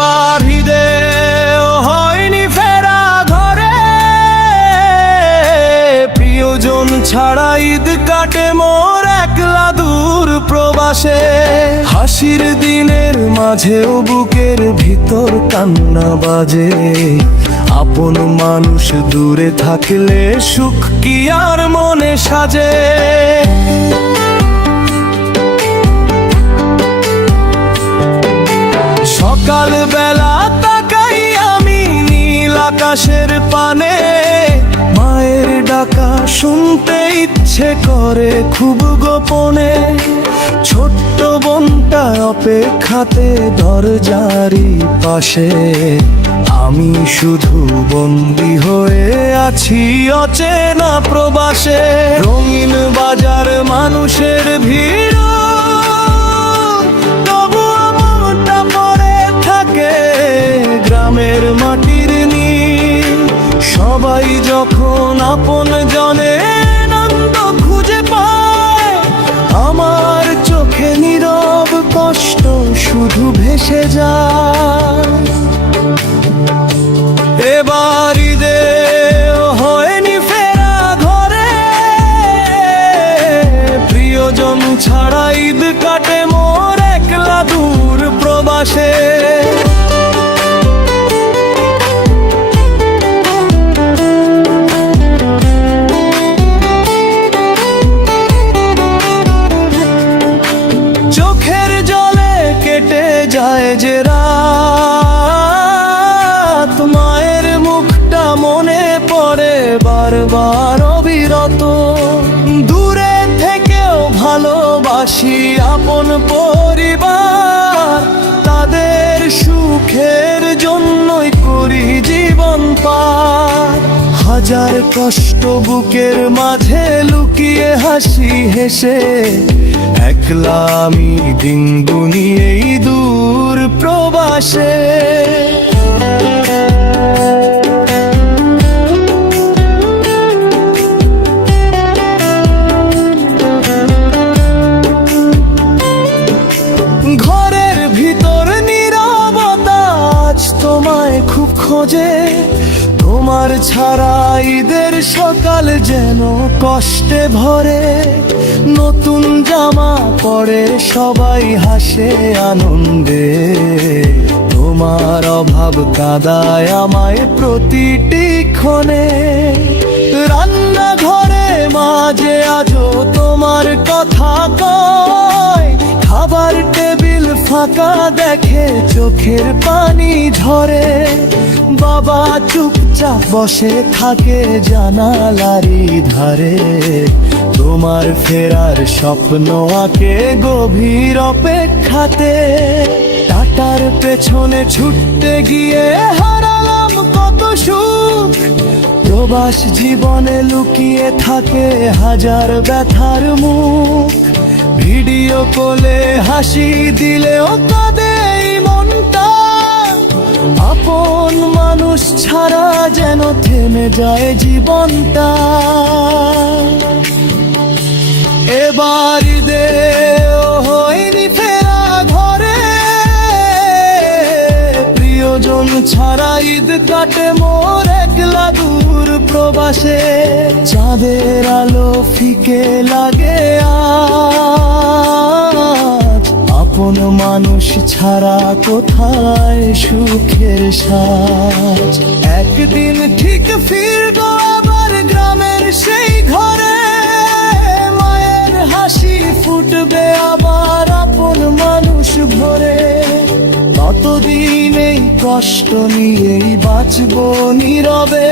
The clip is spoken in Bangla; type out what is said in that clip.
এবার হৃদয় হয়নি ফেরা ঘরে, প্রিয়জন ছাড়া ঈদ কাটে মোর একলা দূর প্রবাসে। হাসির দিনের মাঝেও বুকের ভিতর কান্না বাজে, আপন মানুষ দূরে থাকলে সুখ কি আর মনে সাজে। সকাল বেলা তাকাই আমি নীল আকাশের পানে, মায়ের ডাকা শুনতে ইচ্ছে করে খুব গোপনে। ছোট্ট বোনটা অপেক্ষাতে দরজারি পাশে, আমি শুধু বন্দী হয়ে আছি অচেনা প্রবাসে। রঙিন বাজার মানুষের ভিড়, তবুও মনটা পড়ে থাকে গ্রামের মাটির নীল। সবাই যখন আপন জনে আনন্দ খুঁজে পায়, আমার চোখে নীরব কষ্ট শুধু ভেসে যায়। এবার ঈদে হয়নি ফেরা ঘরে, প্রিয়জন ছাড়া ঈদ কাটে মোর একলা দূর প্রবাসে। চোখের জলে কেটে যায় যে রাত, মায়ের মুখটা মনে পড়ে বারবার অবিরত। দূরে থেকেও ভালোবাসি আপন পরিবার, তাদের সুখের জন্যই করি জীবন পার। হাজার কষ্ট বুকের মাঝে লুকিয়ে হাসি হেসে, একলা আমি দিন গুনিয়ে এই দূর প্রবাসে। ঘরের ভিতর নীরবতা আজ তোমায় খুব খোঁজে, তোমার ছাড়া ঈদের সকাল যেন কষ্টে ভরে। নতুন জামা পরে সবাই হাসে আনন্দে, তোমার অভাব কাঁদায় আমায় প্রতিটি ক্ষণে। রান্নাঘরে মাঝে আজও তোমার কথা কয়, খাবার টেবিল ফাঁকা দেখে চোখের পানি ঝরে। বাবা চুপচাপ বসে থাকে জানালারি ধারে, তোমার ফেরার স্বপ্ন আঁকে গভীর অপেক্ষাতে। টাটার পেছনে ছুটতে গিয়ে হারালাম কত সুখ, প্রবাস জীবনে লুকিয়ে থাকে হাজার ব্যথার মুখ। ভিডিও কলে হাসি দিলেও কাঁদে এই মনটা, আপন মানুষ ছাড়া যেন থেমে যায় জীবনটা। এবার ঈদে হয়নি ফেরা ঘরে, প্রিয়জন ছাড়া ঈদ কাটে মোর একলা দূর প্রবাসে। চাঁদের আলো ফিকে লাগে আজ, আপন মানুষ ছাড়া কোথায় সুখের সাজ। একদিন ঠিক ফিরবো আবার গ্রামের সেই ঘরে, মায়ের হাসি ফুটবে আবার আপন মানুষ ভরে। ততদিন এই কষ্ট নিয়েই বাঁচবো নীরবে,